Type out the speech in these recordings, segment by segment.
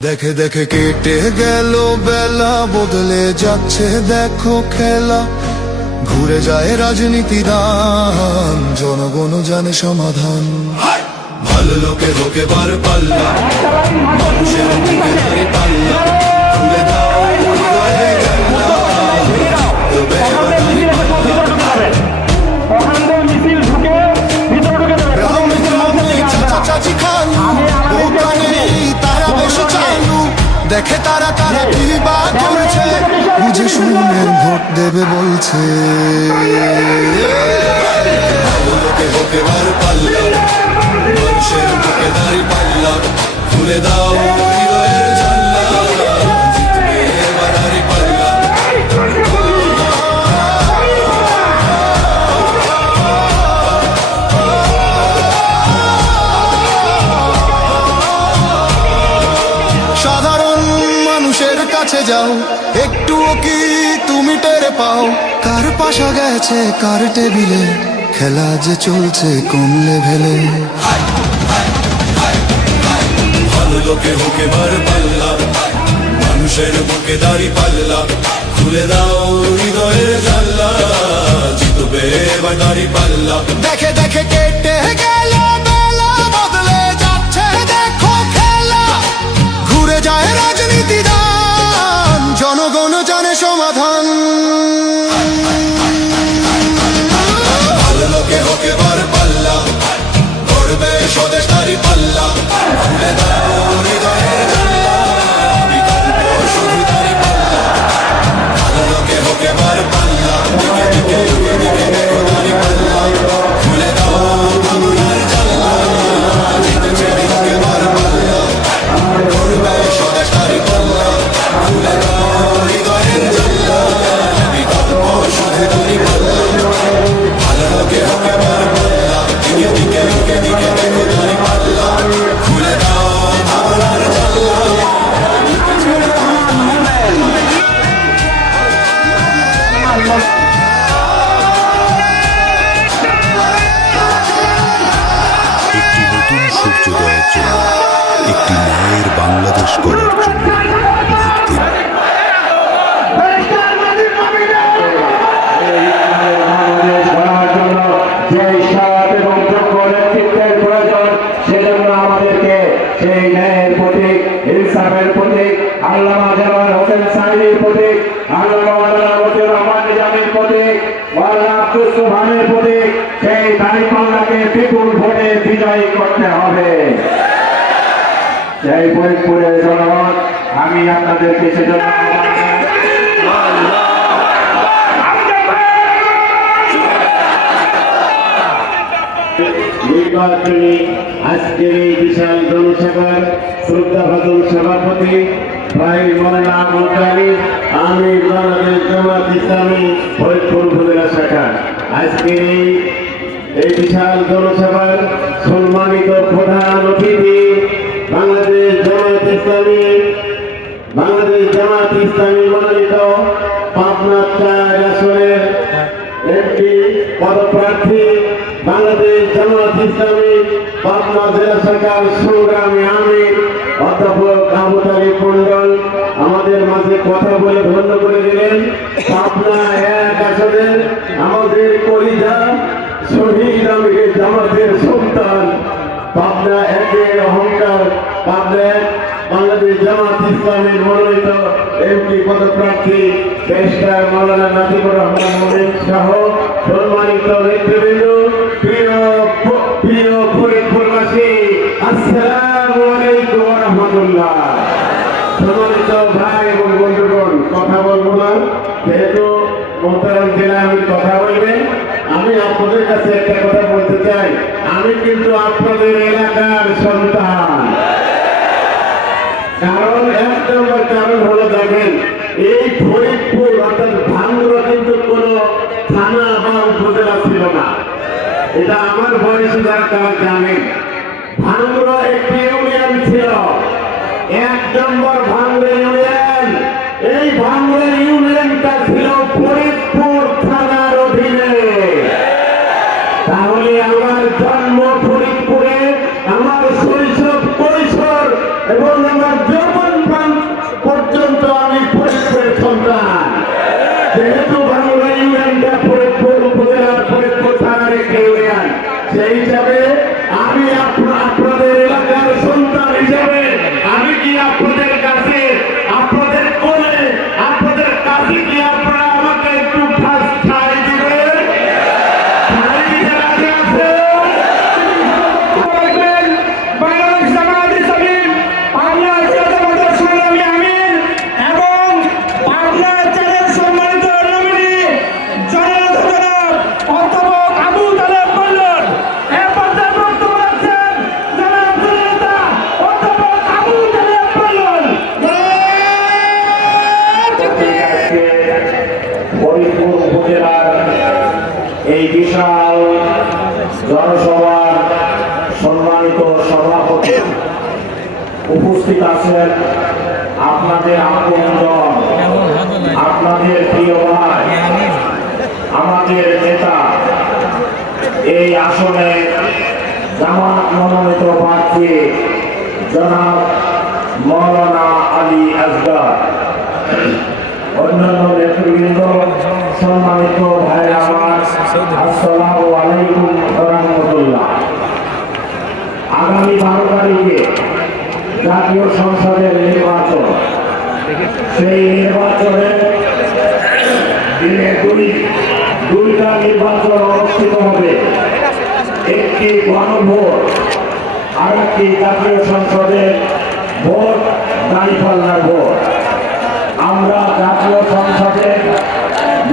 দেখে দেখে কেটে গেল বেলা, বদলে যাচ্ছে দেখো খেলা। ঘুরে যায় রাজনীতি দান, জনগণ জানে সমাধান। ভালো লোকে লোকে বার পাল্লা, মানুষের বুকে ধরে পাল্লা। খুলে দাও হৃদয়ে জানলা, তবে চাচা খান ওখানে তারা বসে চালু। দেখে তারা তারা কি বা করছে, বুঝে শুনে ভোট দেবে বলছে। ভালো লোকে হোকে বার পাল্লা, মানুষের বুকে দাঁড়ি পাল্লা। খুলে দাও হৃদয়ের জানলা, জিতবে এবার দাঁড়ি পাল্লা। সাধারণ মানুষের কাছে যাও, একটুও কি তুমি টের পাও? কার পাশা গেছে কার টেবিলে, খেলা যে চলছে কোন লেভেলে। ভালো লোকে হোকে বার পাল্লা, মানুষের বুকে দাঁড়ি পাল্লা। খুলে দাও হৃদয়ের জানলা, জিতবে এবার দাঁড়ি পাল্লা। দেখে দেখে কেটে গেল বেলা, বদলে যাচ্ছে দেখো খেলা। ঘুরে যায় রাজনীতি দান, জনগণ জানে সমাধান। ভালো লোকে হোকে বার পাল্লা, করবে স্বদেশ দাঁড়ি পাল্লা। খুলে দাও হৃদয়ের জানলা, বিকল্প শুধু দাঁড়ি পাল্লা। ভালো লোকে হোকে বার পাল্লা, দিকে দিকে দিকে দিকে দেখো দাঁড়ি পাল্লা। খুলে দাও বাংলার জানলা, জিতেছে হোকে বার পাল্লা। করবে স্বদেশ দাঁড়ি পাল্লা। খুলে দাও হৃদয়ের জানলা, বিকল্প শুধু দাঁড়ি পাল্লা। ভালো লোকে হোকে বার পাল্লা, দিকে দিকে দিকে দিকে দেখো দাঁড়ি পাল্লা। খুলে দাও বাংলার জানলা। একটি নতুন সূর্যোদয়ের জন্য, একটি ন্যায়ের বাংলাদেশ গড়ার জন্য ভোট দিন। আল্লামা জামাল হোসেন সাইদির প্রতীক, আল্লামা মাওলানা মতিউর রহমান নিজামীর প্রতীক, মাওলানা আব্দুস সুবহানের প্রতীক, সেই দাঁড়িপাল্লাকে বিপুল ভোটে বিজয়ী করতে হবে। সেই ফরিদপুরের জনগণ, আমি আপনাদেরকে সেজন্য নির্বাচনী আজকের এই বিশাল জনসভার শ্রদ্ধাভাজন সভাপতি ভাই মৌলানা মুলতানি, আমি বাংলাদেশ জামাত ইসলামী ফরিদপুর উপজেলা শাখা। আজকের এই বিশাল জনসভার সম্মানিত প্রধান অতিথি বাংলাদেশ জামাত ইসলামী মনোনীত পাবনা ৪ আসনের এমপি পদপ্রার্থী, বাংলাদেশ জামাত ইসলামী পাবনা জেলা শাখার সংগ্রামী আমির অধ্যাপক আবু তালিব মন্ডল আমাদের মাঝে কথা বলে ধন্য করে দিলেন। পাবনা ১ আসনের আমাদের কলিজা শহীদ আমির জামাতের সন্তান, পাবনা ১-এর অহংকার, পাবনা ১ বাংলাদেশ জামাত ইসলামের মনোনীত এমপি পদপ্রার্থী ব্যারিস্টার মাওলানা নাজিবুর রহমান মনির সহ সম্মানিত নেতৃবৃন্দ, প্রিয় ফরিদপুরবাসী, আসসালামু আলাইকুম ওয়া রাহমাতুল্লাহ। সম্মানিত ভাই এবং বন্ধুগণ, কথা বলবো না, যেহেতু মোহতারাম জেলা আমি কথা বলবেন। আমি আপনাদের কাছে একটা কথা বলতে চাই, আমি কিন্তু আপনাদের এলাকার সন্তান। কারণ এক নম্বর কারণ হলো, দেখেন এই ফরিদপুর অর্থাৎ ভাঙ্গুরা কিন্তু কোন থানা বা উপজেলা ছিল না। এটা আমার বয়সী যারা তারা জানেন, ভাঙ্গুরা একটি ইউনিয়ন ছিল। ১ নম্বর ভাঙ্গুরা ইউনিয়ন, এই ভাঙ্গুরা ইউনিয়নটা ছিল ফরিদপুর থানার অধীনে। তাহলে আমার জন্ম ফরিদপুরে, আমার শৈশব কৈশোর এবং আমার যৌবন আছেন আপনাদের আপনজন, আপনাদের প্রিয় ভাই, আমাদের নেতা, এই আসনে জামাত মনোনীত প্রার্থী জনাব মৌলানা আলী আসগর, অন্যান্য নেতৃবৃন্দ, সম্মানিত ভাইরা আমার, আসসালামু আলাইকুম ওয়া রাহমাতুল্লাহ। আগামী 12 তারিখে জাতীয় সংসদের নির্বাচন, সেই নির্বাচনে দিনে দুইটা নির্বাচন অনুষ্ঠিত হবে, একটি গণভোট আর একটি জাতীয় সংসদের ভোট, দাঁড়িপাল্লার ভোট। আমরা জাতীয় সংসদের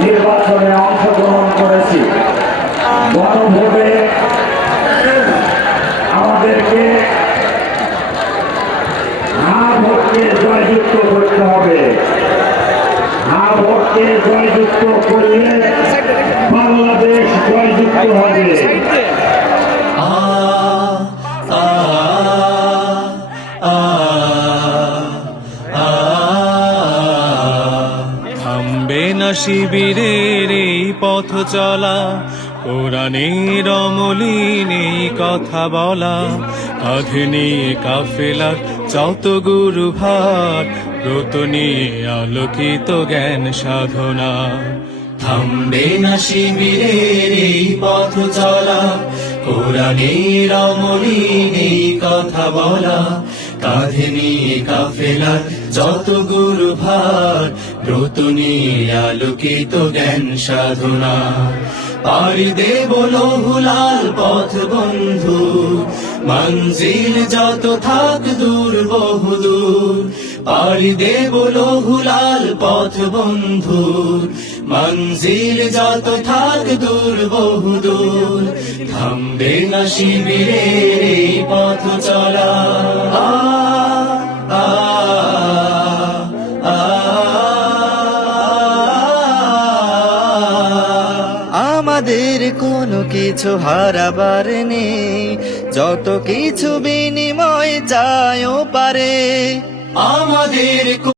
নির্বাচনে অংশগ্রহণ করেছি। গণভোটে আমাদেরকে ভোটকে জয়যুক্ত করতে হবে। ভোটকে জয়যুক্ত করলে বাংলাদেশ জয়যুক্ত হবে। থামবে না শিবিরের এই পথ চলা, কোরআনের অমলিন এই কথা বলা, কাঁধে নিয়ে কাফেলার যত গুরু ভার, ব্রত নিয়ে আলোকিত জ্ঞান সাধনা। থামবে না শিবিরের এই পথ চলা, কোরআনের অমলিন এই কথা বলা, কাঁধে নিয়ে কাফেলার যত গুরু ভার, ব্রত নিয়ে আলোকিত জ্ঞান সাধনা। পাড়ি দেব লৌহুলাল পথ বন্ধু, মঞ্জিল যত থাক দূর বহুদূর। পাড়ি দেব লৌহুলাল পথ বন্ধু, মঞ্জিল যত থাক দূর বহুদূর। থামবে না শিবিরের এই পথ চলা। আমাদের কোনো কিছু হারাবার নেই, যত কিছু বিনিময় চাইও পারে আমাদের